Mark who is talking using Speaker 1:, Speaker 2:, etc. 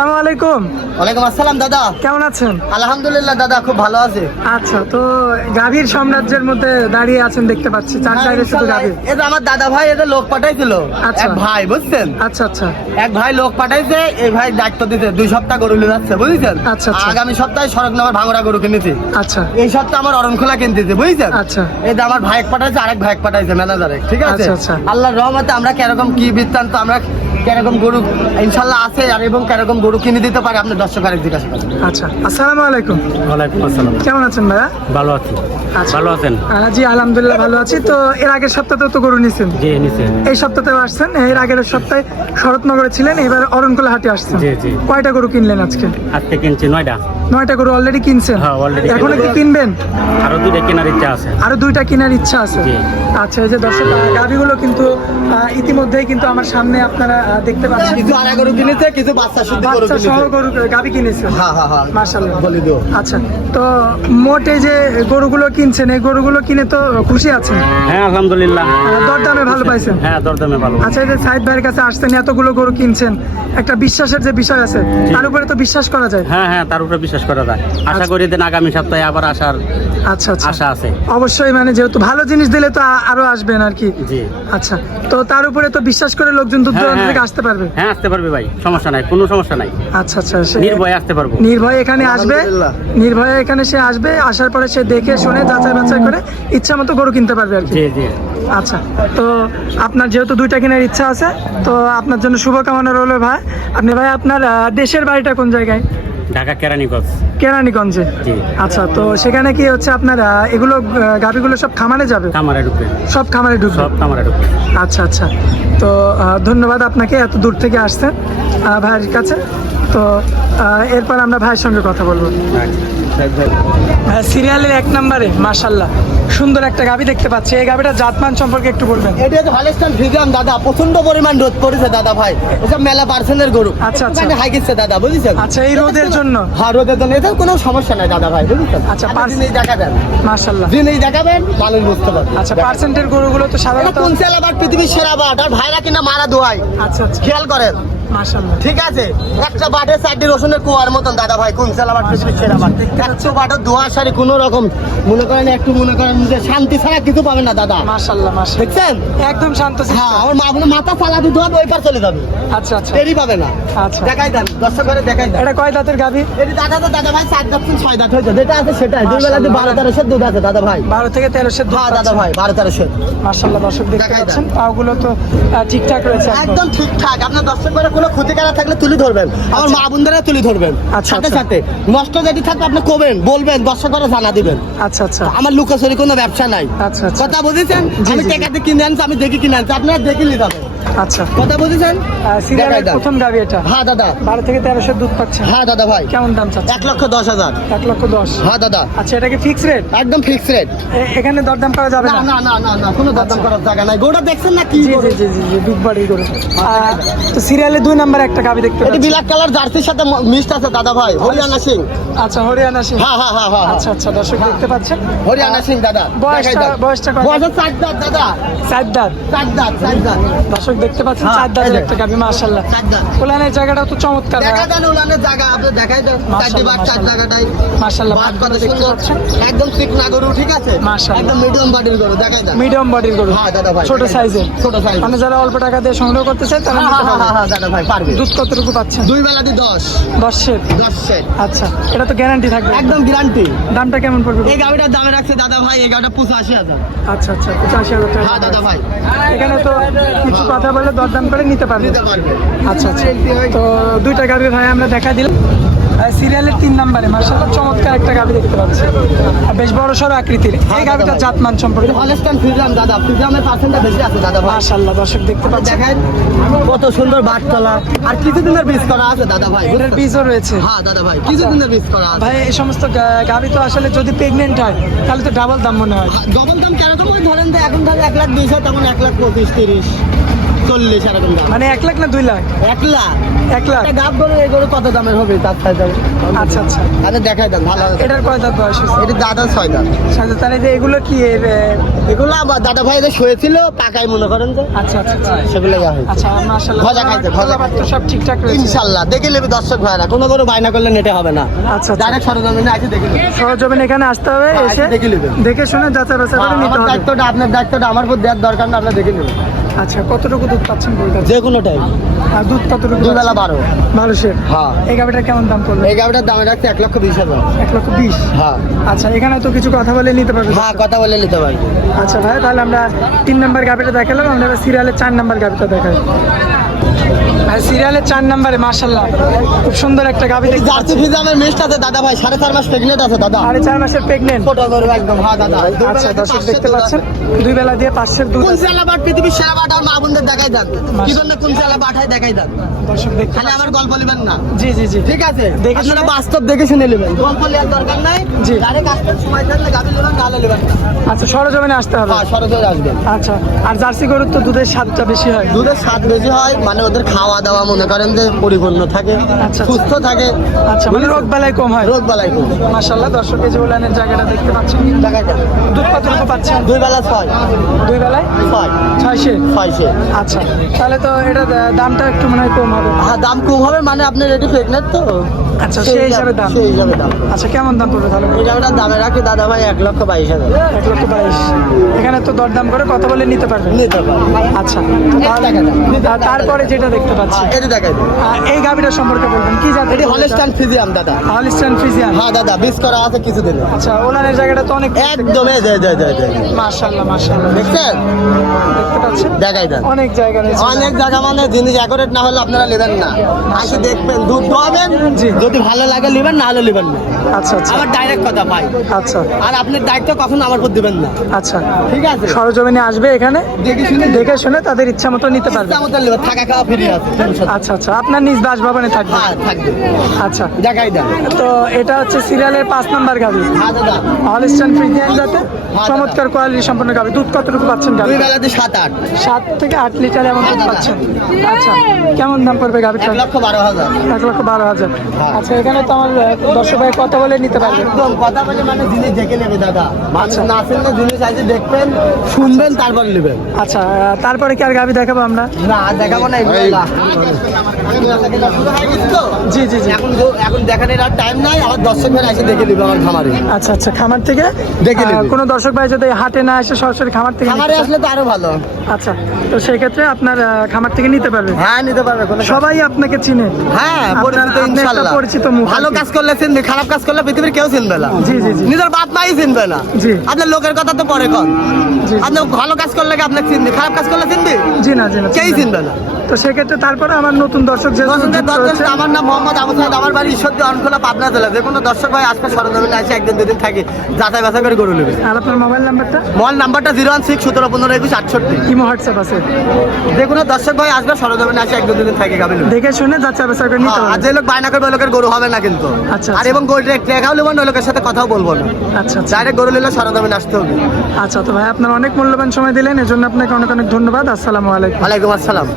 Speaker 1: আসসালামু আলাইকুম।
Speaker 2: ওয়ালাইকুম আসসালাম দাদা।
Speaker 1: কেমন আছেন?
Speaker 2: আলহামদুলিল্লাহ দাদা খুব ভালো আছে।
Speaker 1: আচ্ছা তো গাভীর সাম্রাজ্যের মধ্যে দাঁড়িয়ে আছেন দেখতে পাচ্ছি। চার
Speaker 2: হ্যাঁ,
Speaker 1: সাইডে শুধু
Speaker 2: আমার দাদা ভাই এদের লোক পাঠাইছিল
Speaker 1: আচ্ছা।
Speaker 2: এক ভাই বুঝছেন?
Speaker 1: আচ্ছা আচ্ছা।
Speaker 2: এক ভাই লোক পাঠাইছে এই ভাই দায়িত্ব দিতে দুই সপ্তাহ গরু নিয়ে যাচ্ছে বুঝছেন?
Speaker 1: আচ্ছা।
Speaker 2: আগামী সপ্তাহে সড়ক নামার ভাঙড়া গরু কিনেছি
Speaker 1: আচ্ছা।
Speaker 2: এই সপ্তাহে আমার অরণখোলা কিনতেছে বুঝছেন?
Speaker 1: আচ্ছা।
Speaker 2: এই যে আমার ভাই এক পাঠাইছে আরেক ভাই এক পাঠাইছে ম্যানেজারে ঠিক আছে?
Speaker 1: আচ্ছা।
Speaker 2: আল্লাহর রহমতে আমরা কীরকম কি বৃত্তান্ত আমরা কীরকম গরু ইনশাল্লাহ আছে আর এবং কেরকম গরু কিনে দিতে পারে আপনি দর্শক আরেক জিজ্ঞাসা করেন
Speaker 1: আচ্ছা আসসালামু আলাইকুম।
Speaker 3: ওয়ালাইকুম আসসালাম।
Speaker 1: কেমন আছেন ভাইয়া?
Speaker 3: ভালো আছি।
Speaker 1: আচ্ছা।
Speaker 3: ভালো আছেন?
Speaker 1: জি আলহামদুলিল্লাহ ভালো আছি। তো এর আগের সপ্তাহে তো গরু নিছেন?
Speaker 3: জি নিছেন
Speaker 1: এই সপ্তাহে আসছেন? এর আগের সপ্তাহে শরৎনগরে ছিলেন এবার অরণকোলা হাটে আসছেন।
Speaker 3: জি, জি।
Speaker 1: কয়টা গরু কিনলেন আজকে?
Speaker 3: আজকে কিনছি নয়টা।
Speaker 1: নয়টা গরু অলরেডি কিনছেন?
Speaker 3: হ্যাঁ,
Speaker 1: এখনও কি কিনবেন?
Speaker 3: আরও দুইটা কেনার ইচ্ছা আছে।
Speaker 1: আরও দুইটা কেনার ইচ্ছা আছে? আচ্ছা এই যে দর্শক গাভীগুলো কিন্তু ইতিমধ্যেই কিন্তু আমার সামনে আপনারা দেখতে পাচ্ছেন।
Speaker 2: কিছু গরু কিনেছে কিছু বাচ্চা শুদ্ধ গরু
Speaker 1: বাচ্চা সহ গরু গাভী কিনেছে।
Speaker 2: হ্যাঁ হ্যাঁ হ্যাঁ
Speaker 1: মাশাআল্লাহ।
Speaker 2: বলে দিও।
Speaker 1: আচ্ছা তো মোটে যে গরুগুলো কিনছেন এই গরুগুলো কিনে তো খুশি আছেন?
Speaker 3: হ্যাঁ আলহামদুলিল্লাহ।
Speaker 1: দরদামে ভালো পাইছেন?
Speaker 3: হ্যাঁ দরদামে ভালো
Speaker 1: আচ্ছা এই যে সাইদ ভাইয়ের কাছে আসছেন এতগুলো গরু কিনছেন। একটা বিশ্বাসের যে বিষয় আছে তার উপরে তো বিশ্বাস করা যায়।
Speaker 3: হ্যাঁ হ্যাঁ তার উপরে বিশ্বাস করা যায়। আশা। করি দেন আগামী সপ্তাহে আবার আসার
Speaker 1: আচ্ছা আচ্ছা।
Speaker 3: আশা আছে।
Speaker 1: অবশ্যই মানে যেহেতু ভালো জিনিস দিলে তো আরও আসবেন আর কি?
Speaker 3: জি।
Speaker 1: আচ্ছা তো তার উপরে তো বিশ্বাস করে লোকজন দূর দূরান্ত। থেকে আসতে পারবে?
Speaker 3: হ্যাঁ আসতে পারবে ভাই সমস্যা নাই কোনো সমস্যা নাই।
Speaker 1: আচ্ছা আচ্ছা
Speaker 3: নির্ভয়ে আসতে পারব।
Speaker 1: নির্ভয়ে এখানে আসবে নির্ভয়ে এখানে সে আসবে আসার পরে সে দেখে শুনে যাচাই বাছাই করে ইচ্ছা মতো গরু কিনতে পারবে আর কি?
Speaker 3: জি জি।
Speaker 1: আচ্ছা তো আপনার যেহেতু দুইটা কেনার ইচ্ছা আছে তো আপনার জন্য শুভকামনা রইল ভাই। আপনি ভাই আপনার দেশের বাড়িটা কোন জায়গায়?
Speaker 3: ঢাকা কেরানীগঞ্জ।
Speaker 1: কেরানীগঞ্জে? আচ্ছা তো সেখানে কি হচ্ছে আপনার এগুলো গাভিগুলো সব খামারে যাবে?
Speaker 3: খামারে ঢুকবে।
Speaker 1: সব খামারে ঢুকবে?
Speaker 3: সব খামারে ঢুকবে।
Speaker 1: আচ্ছা আচ্ছা। তো ধন্যবাদ আপনাকে এত দূর থেকে আসছেন ভাইয়ের কাছে। তো এরপর আমরা ভাইয়ের সঙ্গে কথা বলব। ভাই সিরিয়ালের এক নম্বরে মাশাল্লাহ সুন্দর একটা গাভী দেখতে পাচ্ছি। এই গাভীটা জাতমান সম্পর্কে একটু বলবেন।
Speaker 2: এটা হচ্ছে হলস্টাইন ফ্রিজিয়াম দাদা। প্রচণ্ড পরিমাণ রোদ পড়েছে দাদা ভাই। এসব মেলা পার্সেন্টের গরু।
Speaker 1: আচ্ছা, আচ্ছা।
Speaker 2: হাই গেছে দাদা বুঝেছেন?
Speaker 1: আচ্ছা এই রোদের জন্য।
Speaker 2: হ্যাঁ রোদের জন্য। এটা কোনো সমস্যা নাই দাদা ভাই বুঝেছেন?
Speaker 1: আচ্ছা,
Speaker 2: আপনি
Speaker 1: পার্স-
Speaker 2: জিনিস দেখাবেন।
Speaker 1: মাশাল্লাহ
Speaker 2: জিনিস দেখাবেন মানুষ বুঝতে পারবে।
Speaker 1: আচ্ছা পার্সেন্টের গরুগুলো তো সাধারণত
Speaker 2: কোন সেল আবার পৃথিবীর সেরা বাট? আর ভাইরা কিনা মারা দোয়াই।
Speaker 1: আচ্ছা আচ্ছা।
Speaker 2: খেয়াল করেন। ঠিক আছে? একটা রসুনের কুয়ার মতন দাদা ভাই কোন সেল আবার পৃথিবীর সেরা বাট। একশো বাটের দোয়া সারি কোনো রকম মনে করেন একটু মনে করেন যে শান্তি ছাড়া কিছু পাবেন না দাদা।
Speaker 1: মাশাল্লাহ মাশাল্লাহ
Speaker 2: দেখছেন?
Speaker 1: একদম শান্ত।
Speaker 2: হ্যাঁ আমার মা বলে মাথা ফালা দিতে হবে ওই পার চলে যাবে।
Speaker 1: আচ্ছা আচ্ছা।
Speaker 2: দেরি পাবে না।
Speaker 1: আচ্ছা।
Speaker 2: দেখাই দেন দর্শক করে দেখাই দেন।
Speaker 1: এটা কয় দাঁতের গাভী?
Speaker 2: এটি দাদা তো দাদা ভাই সাত দাঁত ছয় দাঁত হয়েছে। যেটা আছে সেটাই। দুই বারো দুধ আছে দাদা ভাই।
Speaker 1: বারো থেকে
Speaker 2: হ্যাঁ দাদা ভাই বারো তেরোশো
Speaker 1: মাশাল্লাহ দর্শক দেখতে
Speaker 2: দেখাই
Speaker 1: পাচ্ছেন। পাগুলো তো ঠিকঠাক রয়েছে একদম।
Speaker 2: ঠিকঠাক। আপনার দর্শক করে কোনো ক্ষতি করা থাকলে তুলে ধরবেন। আমার মা বোনদেরা তুলে ধরবেন।
Speaker 1: আচ্ছা,
Speaker 2: সাথে
Speaker 1: আচ্ছা।
Speaker 2: সাথে নষ্ট যদি থাকবে আপনি কবেন বলবেন দশটা করে জানা দিবেন।
Speaker 1: আচ্ছা আচ্ছা।
Speaker 2: আমার লুকোচুরি কোনো ব্যবসা নাই।
Speaker 1: আচ্ছা, আচ্ছা।
Speaker 2: কথা বুঝেছেন? আমি। টেকাতে কিনে আনছি আমি দেখি কিনে আনছি। আপনারা দেখে নিয়ে যাবেন
Speaker 1: আচ্ছা।
Speaker 2: কথা বুঝেছেন
Speaker 1: সিরিয়ালের প্রথম গাভী এটা।
Speaker 2: হ্যাঁ দাদা।
Speaker 1: বারো থেকে তেরোশো দুধ পাচ্ছে।
Speaker 2: হ্যাঁ দাদা ভাই।
Speaker 1: কেমন দাম চাচ্ছে?
Speaker 2: এক লক্ষ দশ হাজার।
Speaker 1: এক লক্ষ দশ।
Speaker 2: হ্যাঁ দাদা।
Speaker 1: আচ্ছা এটা কি ফিক্স রেট
Speaker 2: একদম ফিক্স রেট
Speaker 1: এখানে দরদাম করা যাবে
Speaker 2: না
Speaker 1: না?
Speaker 2: না না কোনো দরদাম
Speaker 1: আচ্ছা।
Speaker 2: করার জায়গা নাই। গোটা দেখছেন না কি
Speaker 1: জি জি জি জি জি বিগ বডি করে তো সিরিয়ালে দুই নাম্বার একটা গাভী দেখতে
Speaker 2: এটি ব্ল্যাক কালার জার্সির সাথে মিক্সড আছে দাদা ভাই। হরিয়ানা সিং।
Speaker 1: আচ্ছা হরিয়ানা সিং।
Speaker 2: হ্যাঁ হ্যাঁ হ্যাঁ হ্যাঁ
Speaker 1: আচ্ছা আচ্ছা দর্শক দেখতে পাচ্ছেন?
Speaker 2: হরিয়ানা সিং দাদা।
Speaker 1: বয়সটা-। বয়সটা কত?
Speaker 2: বয়সের চার দাঁত দাদা।
Speaker 1: চার দাঁত
Speaker 2: চার দাঁত চার দাঁত
Speaker 1: দর্শক দেখতে পাচ্ছেন
Speaker 2: হ্যাঁ,
Speaker 1: চার দাঁতের একটা গাভী মাশাল্লাহ ওলানের জায়গাটাও তো চমৎকার
Speaker 2: দেখা দেন উলানের জায়গা আপনি দেখাই দেন। চারটি বাট চার জায়গাটাই।
Speaker 1: মাশাল্লাহ
Speaker 2: বাট কত সুন্দর। একদম ঠিক না গরু ঠিক আছে?
Speaker 1: মাশাআল্লাহ।
Speaker 2: একদম মিডিয়াম বডির গরু দেখাই দেন।
Speaker 1: মিডিয়াম বডির গরু।
Speaker 2: হ্যাঁ দাদা ভাই
Speaker 1: ছোট সাইজের
Speaker 2: ছোট সাইজ
Speaker 1: মানে যারা অল্প টাকা দিয়ে সংগ্রহ করতে চায় তারা
Speaker 2: হ্যাঁ
Speaker 1: নিতে
Speaker 2: হ্যাঁ
Speaker 1: পারবে।
Speaker 2: হ্যাঁ দাদা ভাই পারবে।
Speaker 1: দুধ কতটুকু পাচ্ছেন?
Speaker 2: দুই বেলা দিয়ে দশ।
Speaker 1: দশ সেট
Speaker 2: দশ সেট
Speaker 1: আচ্ছা এটা তো গ্যারান্টি থাকবে।
Speaker 2: একদম গ্যারান্টি
Speaker 1: দামটা কেমন পড়বে?
Speaker 2: এই গাড়িটার দামে রাখছে দাদা ভাই এই গাড়িটা পঁচাশি হাজার।
Speaker 1: আচ্ছা আচ্ছা পঁচাশি হাজার টাকা।
Speaker 2: হ্যাঁ দাদা ভাই।
Speaker 1: এখানে তো কিছু কথা বলে দরদাম করে নিতে পারবে। আচ্ছা আচ্ছা। তো দুইটা গাড়ি ভাই আমরা দেখা দিলাম। সিরিয়ালের তিন নাম্বারে মার্শাল্লাহ চমৎকার একটা গাড়ি দেখতে পাচ্ছি। বেশ বড় সড়ো আকৃতির। এই গাড়িটার জাতমান সম্পর্কে।
Speaker 2: হলস্টাইন ফ্রিজাম দাদা। ফ্রিজামের পার্সেন্টটা বেশি আছে দাদা ভাই।
Speaker 1: মার্শাল্লাহ দর্শক দেখতে পাচ্ছেন।
Speaker 2: দেখেন কত সুন্দর বাট তলা আর কিছুদিনের বীজ করা আছে দাদা ভাই
Speaker 1: এটার বীজও রয়েছে।
Speaker 2: হ্যাঁ দাদা ভাই কিছুদিনের বীজ করা আছে।
Speaker 1: ভাই এই সমস্ত গা- গাভী তো আসলে যদি প্রেগনেন্ট হয় তাহলে তো ডাবল দাম মনে হয়।
Speaker 2: ডবল দাম কেরকম ওই ধরেন যে এখন ধরে এক লাখ বিশ হয় তখন এক লাখ পঁচিশ তিরিশ। চল্লিশ এরকম দাম।
Speaker 1: মানে এক লাখ না দুই লাখ?
Speaker 2: এক লাখ।
Speaker 1: এক লাখ?
Speaker 2: গাব গরু এগুলো কত দামের হবে? তার সাইজ
Speaker 1: আচ্ছা আচ্ছা।
Speaker 2: আরে দেখাই দেন ভালো
Speaker 1: এটার কয় দাঁত বয়স?
Speaker 2: এটা দাদা ছয় দাম
Speaker 1: আচ্ছা তাহলে যে এগুলো কি এর
Speaker 2: এগুলো আবার দাদা ভাই এদের শুয়েছিল পাকাই মনে করেন যে।
Speaker 1: আচ্ছা আচ্ছা আচ্ছা।
Speaker 2: সেগুলো হয়েছে।
Speaker 1: আচ্ছা মাশাআল্লাহ।
Speaker 2: ভজা খাইতে, ভজা
Speaker 1: সব ঠিকঠাক রয়েছে।
Speaker 2: ইনশাল্লাহ দেখে নেবে দর্শক ভাইরা। কোনো কোনো বায়না করলে নেটে হবে না।
Speaker 1: আচ্ছা আচ্ছা।
Speaker 2: ডাইরেক্ট সরজমিনে দেখে নেবে।
Speaker 1: সরজমিন এখানে আসতে হবে
Speaker 2: হ্যাঁ,
Speaker 1: এসে
Speaker 2: দেখে নেবেন।
Speaker 1: দেখে শুনে যাচাই বাছাই করে নিতে হবে।
Speaker 2: দায়িত্বটা আপনার দায়িত্বটা আমার উপর দেওয়ার দরকার না আপনার দেখে নেবেন
Speaker 1: আচ্ছা কতটুকু দুধ পাচ্ছেন বলতে
Speaker 2: যে কোনো টাইম
Speaker 1: আর দুধ কতটুকু
Speaker 2: দুই বেলা বারো।
Speaker 1: মানুষের?
Speaker 2: হ্যাঁ।
Speaker 1: এই গাভিটার কেমন দাম পড়ল?
Speaker 2: এই গাড়িটার দাম রাখছে এক লক্ষ বিশ হাজার।
Speaker 1: এক লক্ষ বিশ?
Speaker 2: হ্যাঁ।
Speaker 1: আচ্ছা এখানে তো কিছু কথা বলে নিতে পারবে
Speaker 2: হ্যাঁ কথা বলে নিতে পারবে।
Speaker 1: আচ্ছা ভাই তাহলে আমরা তিন নম্বর গাভিটা দেখালাম আমরা সিরিয়ালে সিরিয়ালের চার নম্বর গাভিটা দেখাই। ভাই সিরিয়ালের চার নাম্বারে মাশাল্লাহ খুব সুন্দর একটা গাভি দেখতে
Speaker 2: জার্সি
Speaker 1: পাচ্ছি।
Speaker 2: ফিজামের মেশটা আছে দাদা ভাই সাড়ে চার মাস প্রেগনেন্ট আছে দাদা।
Speaker 1: সাড়ে চার মাসের প্রেগনেন্ট
Speaker 2: গরু একদম হ্যাঁ দাদা।
Speaker 1: আচ্ছা দর্শক দেখতে পাচ্ছেন দুই বেলা দিয়ে পাঁচশের দুধ
Speaker 2: কোন। বাট পৃথিবীর সেরা বাট আর মা বোনদের দেখাই দেন? কোন বাট হয় দেখাই দেন?
Speaker 1: দর্শক দেখতে
Speaker 2: খালি আমার গল্প নেবেন না।
Speaker 1: জি জি জি।
Speaker 2: ঠিক আছে?
Speaker 1: দেখে শুনে-
Speaker 2: বাস্তব দেখে শুনে নেবেন। গল্প নেওয়ার দরকার নাই।
Speaker 1: জি।
Speaker 2: ডাইরেক্ট আসবেন সময় থাকলে নেবেন নেবেন না।
Speaker 1: আচ্ছা সরজমিনে আসতে হবে।
Speaker 2: হ্যাঁ সরজরে আসবেন।
Speaker 1: আচ্ছা আর জার্সি গরুর তো দুধের স্বাদটা বেশি হয়।
Speaker 2: দুধের স্বাদ বেশি হয় মানে ওদের খাওয়া দাওয়া মনে করেন যে পরিপূর্ণ থাকে
Speaker 1: আচ্ছা।
Speaker 2: সুস্থ থাকে।
Speaker 1: আচ্ছা মানে রোগ বেলায় কম হয়?
Speaker 2: রোগ বালাই কম।
Speaker 1: মাশাল্লাহ দর্শক এই যে উলানের জায়গাটা দেখতে পাচ্ছেন।
Speaker 2: দেখা যায়
Speaker 1: দুধ কতটুকু পাচ্ছেন?
Speaker 2: দুই বেলা ছয়।
Speaker 1: দুই বেলায়?
Speaker 2: ছয়।
Speaker 1: ছয়শে
Speaker 2: ছয় সে।
Speaker 1: আচ্ছা তাহলে তো এটা দামটা একটু মনে হয় কম হবে।
Speaker 2: হ্যাঁ দাম কম হবে মানে আপনি রেডি প্রেগনেন্ট তো।
Speaker 1: আচ্ছা সেই হিসাবে দাম।
Speaker 2: সেই হিসাবে দাম।
Speaker 1: আচ্ছা কেমন দাম পড়বে তাহলে?
Speaker 2: এই জায়গাটা দামে রাখি দাদা ভাই এক লক্ষ বাইশ হাজার।
Speaker 1: এক লক্ষ বাইশ। এখানে তো দরদাম করে কথা বলে নিতে পারবেন
Speaker 2: নিতে পারবে।
Speaker 1: আচ্ছা তারপরে যেটা দেখতে পাচ্ছি।
Speaker 2: এটি দেখাই
Speaker 1: এই গাভিটার সম্পর্কে বলবেন কি জাতের
Speaker 2: এটি হলস্টান ফিজিয়াম দাদা।
Speaker 1: হলিস্টান ফ্রিজিয়ান
Speaker 2: হ্যাঁ দাদা বিষ করা আছে কিছু দিন
Speaker 1: আচ্ছা ওলানের জায়গাটা তো অনেক
Speaker 2: একদম এই যে যে যে যে।
Speaker 1: মাশাআল্লাহ মাশাআল্লাহ।
Speaker 2: দেখছেন?
Speaker 1: দেখতে পাচ্ছেন?
Speaker 2: দেখাই দেন।
Speaker 1: অনেক জায়গা রয়েছে।
Speaker 2: অনেক জায়গা মানে জিনিস অ্যাকোরেট না হলে আপনারা নেবেন না। আসে দেখবেন দুধ দোয়াবেন। যদি ভালো লাগে নেবেন না হলে নেবেন না।
Speaker 1: আচ্ছা আচ্ছা।
Speaker 2: আমার ডাইরেক্ট কথা ভাই
Speaker 1: আচ্ছা।
Speaker 2: আর আপনার দায়িত্ব কখনো আমার উপর দিবেন না।
Speaker 1: আচ্ছা।
Speaker 2: ঠিক আছে?
Speaker 1: সরজমিনে আসবে এখানে?
Speaker 2: দেখে শুনে।
Speaker 1: দেখে শুনে তাদের ইচ্ছা মতো নিতে পারবে।
Speaker 2: ইচ্ছা মতো থাকা খাওয়া
Speaker 1: আচ্ছা আচ্ছা আপনার নিজ বাসভবনে থাকবে?
Speaker 2: হ্যাঁ থাকবে।
Speaker 1: আচ্ছা।
Speaker 2: দেখাই দেন
Speaker 1: তো এটা হচ্ছে সিরিয়ালের পাঁচ নাম্বার গাভি।
Speaker 2: হ্যাঁ দাদা।
Speaker 1: হলিস্টান ফ্রিজিয়ান জাতে?
Speaker 2: দাদা।
Speaker 1: চমৎকার কোয়ালিটি সম্পন্ন গাভি। দুধ কতটুকু পাচ্ছেন
Speaker 2: বেলাতে সাত আট।
Speaker 1: সাত থেকে আট লিটার এমন দুধ পাচ্ছেন। আচ্ছা কেমন দাম পড়বে গাভিটা
Speaker 2: এক লক্ষ বারো হাজার।
Speaker 1: এক লক্ষ বারো হাজার। আচ্ছা এখানে তো আমার দর্শক ভাই কত বলে নিতে পারবে।
Speaker 2: কথা বলে মানে জিনিস দেখে নেবে দাদা।
Speaker 1: আচ্ছা।
Speaker 2: না শুনলে জিনিস আছে দেখবেন শুনবেন তারপর নেবেন।
Speaker 1: আচ্ছা তারপরে কি আর গাভি দেখাবো আমরা?
Speaker 2: না দেখাবো না।
Speaker 1: জি জি জি।
Speaker 2: এখন এখন দেখানোর আর টাইম নাই আমার দর্শকের এসে দেখে নিবে আমার খামারে।
Speaker 1: আচ্ছা আচ্ছা খামার থেকে?
Speaker 2: দেখে
Speaker 1: আহ, কোনো দর্শক ভাই যদি হাটে না এসে সরাসরি খামার থেকে
Speaker 2: খামারে আসলে তো আরও ভালো।
Speaker 1: আচ্ছা তো সেই ক্ষেত্রে আপনার খামার থেকে নিতে পারবেন
Speaker 2: হ্যাঁ নিতে পারবে
Speaker 1: সবাই আপনাকে চিনে।
Speaker 2: হ্যাঁ পরিচিত ইনশাআল্লাহ
Speaker 1: পরিচিত মুখ
Speaker 2: ভালো কাজ করলে চিনবে খারাপ কাজ করলে পৃথিবীর কেউ চিনবে না।
Speaker 1: জি জি জি।
Speaker 2: নিজের বাপ মাই চিনবে না।
Speaker 1: জি।
Speaker 2: আপনার লোকের কথা তো পরে কন। আপনি ভালো কাজ করলে আপনাকে চিনবে? খারাপ কাজ করলে চিনবে?
Speaker 1: জি না জি না
Speaker 2: কেই চিনবে না।
Speaker 1: তো সেক্ষেত্রে তারপরে আমার নতুন দর্শক হচ্ছে,
Speaker 2: আমার নাম মোহাম্মদ আমার বাড়ি ঈশ্বরদী অনখোলা পাবনা জেলা। যে কোনো দর্শক ভাই আজকে সরঞ্জামিনে আসে একদিন দুদিন থাকে। যাচাই বাছাই করে গরু নেবে।
Speaker 1: আর আপনার মোবাইল নাম্বারটা?
Speaker 2: মোবাইল নাম্বারটা জিরো ওয়ান সিক্স সতেরো পনেরো একুশ আটষট্টি।
Speaker 1: ইমো হোয়াটসঅ্যাপ আছে।
Speaker 2: যে কোনো দর্শক ভাই আসবে সরঞ্জামিনে আসে একদিন দুদিন থাকে গাবি নেবে।
Speaker 1: দেখে শুনে যাচ্ছে বাচ্চা করে নিতে
Speaker 2: হ্যাঁ, আর যে লোক বায়না করবে লোকের গরু হবে না কিন্তু।
Speaker 1: আচ্ছা,
Speaker 2: আর
Speaker 1: আচ্ছা।
Speaker 2: এবং গরু দেখাও নেব না লোকের সাথে কথাও বলব না।
Speaker 1: আচ্ছা আচ্ছা।
Speaker 2: ডাইরেক্ট গরু নিলে সরঞ্জামিনে আসতে হবে।
Speaker 1: আচ্ছা তো ভাই আপনার অনেক মূল্যবান সময় দিলেন এজন্য আপনাকে অনেক অনেক ধন্যবাদ। আসসালামু আলাইকুম।
Speaker 2: ওয়ালাইকুম আসসালাম।